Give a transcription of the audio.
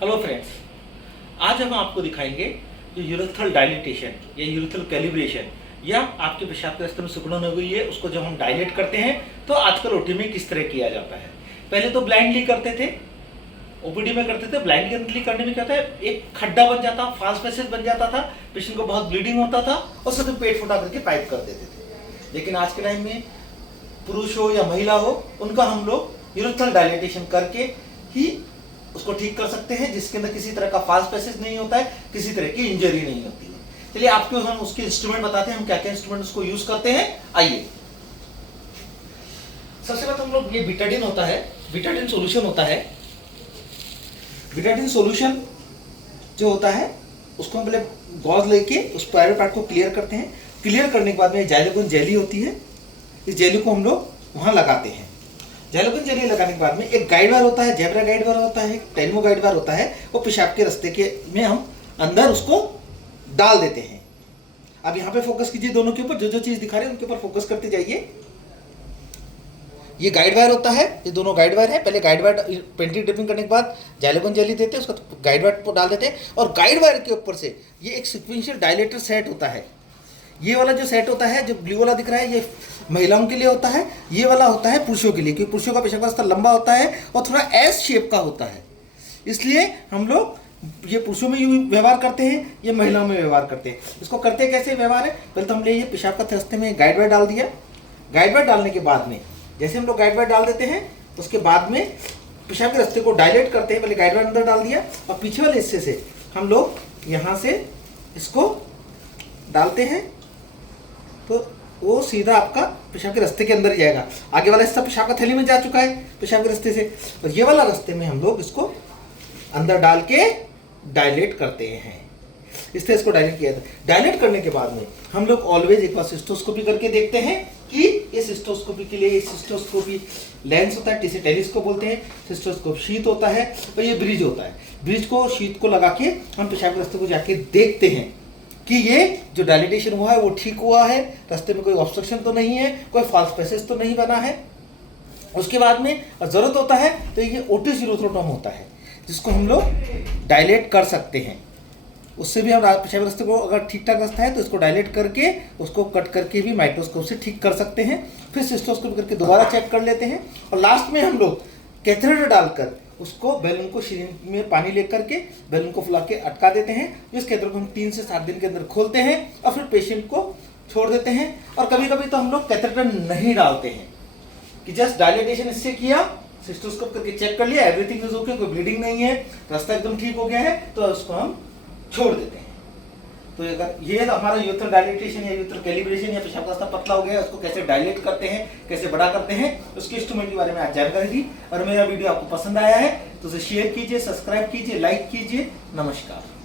Hello friends, आज हम आपको दिखाएंगे जो यूरेथ्रल डायलिटेशन या यूरेथ्रल कैलिब्रेशन या आपके पेशाब के रास्ते में सिकुड़न हो गई है उसको जब हम डायलेट करते हैं तो आजकल ओटी में किस तरह किया जाता है। पहले तो ब्लाइंडली करते थे, ओपीडी में करते थे। ब्लाइंडली करने में क्या होता है, एक खड्डा बन जाता, फॉल्स पैसेज बन जाता था, पेशेंट को बहुत ब्लीडिंग होता था और साथ में पेट फुटा करके पाइप कर देते थे। लेकिन आज के टाइम में पुरुष हो या महिला हो, उनका हम लोग यूरेथ्रल डायलिटेशन करके ही उसको ठीक कर सकते हैं, जिसके अंदर किसी तरह का फॉल्स पैसेज नहीं होता है, किसी तरह की इंजरी नहीं होती है। चलिए आपको हम उसके इंस्ट्रूमेंट बताते हैं, हम क्या क्या इंस्ट्रूमेंट उसको यूज करते हैं। आइए, सबसे पहले हम लोग ये बीटाडीन होता है, बीटाडीन सॉल्यूशन होता है। बीटाडीन सॉल्यूशन जो होता है उसको हम पहले गॉज लेके उस प्राइवेट पार्ट को क्लियर करते हैं। क्लियर करने के बाद में जाइलोगोन जेली होती है, इस जेली को हम लोग वहां लगाते हैं। जाइलोगोन जेली लगाने के बाद में एक गाइड वायर होता है, जेब्रा गाइड वायर होता है, टेल्मो गाइड वायर होता है, वो पेशाब के रास्ते के में हम अंदर उसको डाल देते हैं। अब यहाँ पे फोकस कीजिए दोनों के ऊपर, जो जो चीज दिखा रहे हैं उनके ऊपर फोकस करते जाइए। ये गाइड वायर होता है, ये दोनों गाइड वायर है। पहले गाइड वायर पेंटिंग डिपिंग करने के बाद जाइलोगोन जेली देते हैं, उसका गाइड वायर को डाल देते हैं और गाइड वायर के ऊपर से ये एक सिक्वेंशियल डायलेटर सेट होता है। ये वाला जो सेट होता है, जो ब्लू वाला दिख रहा है, ये महिलाओं के लिए होता है। ये वाला होता है पुरुषों के लिए, क्योंकि पुरुषों का पेशाब का रास्ता लंबा होता है और थोड़ा एस शेप का होता है, इसलिए हम लोग ये पुरुषों में व्यवहार करते हैं, ये महिलाओं में व्यवहार करते हैं। इसको करते कैसे व्यवहार है, पहले तो हमने ये पेशाब का रास्ते में गाइड वायर डाल दिया। गाइड वायर डालने के बाद में जैसे हम लोग गाइड वायर डाल देते हैं, उसके बाद में पेशाब के रास्ते को डायलेट करते हैं। पहले गाइड वायर अंदर डाल दिया और पीछे वाले हिस्से से हम लोग यहाँ से इसको डालते हैं, तो वो सीधा आपका पेशाब के रास्ते के अंदर जाएगा। आगे वाला हिस्सा पेशाब का थैली में जा चुका है पेशाब के रास्ते से, और ये वाला रास्ते में हम लोग इसको अंदर डाल के डायलेट करते हैं। इस तरह इसको डायलेट किया था। डायलेट करने के बाद में हम लोग ऑलवेज एक बार सिस्टोस्कोपी करके देखते हैं कि इस सिस्टोस्कोपी के लिए सिस्टोस्कोपी लेंस होता है, जिसे टेलीस्कोप बोलते हैं, सिस्टोस्कोप शीट होता है और ये ब्रिज होता है। ब्रिज को और शीट को लगा के हम पेशाब के रास्ते को जाके देखते हैं कि ये जो डायलिटेशन हुआ है वो ठीक हुआ है, रास्ते में कोई ऑब्स्ट्रक्शन तो नहीं है, कोई फॉल्स पैसेज तो नहीं बना है। उसके बाद में जरूरत होता है तो ये ओटिस यूरेथ्रोटोम होता है, जिसको हम लोग डायलेट कर सकते हैं। उससे भी हम पेशाब रास्ते को अगर ठीक ठाक रास्ता है तो इसको डायलेट करके उसको कट करके भी माइक्रोस्कोप से ठीक कर सकते हैं। फिर सिस्टोस्कोप करके दोबारा चेक कर लेते हैं और लास्ट में हम लोग कैथेटर डालकर उसको बैलून को सिरिंज में पानी लेकर के बैलून को फुला के अटका देते हैं। इस कैथेटर को हम 3 से 7 दिन के अंदर खोलते हैं और फिर पेशेंट को छोड़ देते हैं। और कभी कभी तो हम लोग कैथेटर नहीं डालते हैं कि जस्ट डायलिटेशन इससे किया, सिस्टोस्कोप करके चेक कर लिया, एवरीथिंग इज ओके, कोई ब्लीडिंग नहीं है, रास्ता एकदम ठीक हो गया है, तो उसको हम छोड़ देते हैं। तो अगर ये हमारा यूरेथ्रल डायलिटेशन या यूरेथ्रल कैलिब्रेशन या पेशाब का रास्ता पतला हो गया, उसको कैसे डायलेट करते हैं, कैसे बड़ा करते हैं, उसके इंस्ट्रूमेंट के बारे में आज जानकारी दी। और मेरा वीडियो आपको पसंद आया है तो उसे शेयर कीजिए, सब्सक्राइब कीजिए, लाइक कीजिए। नमस्कार।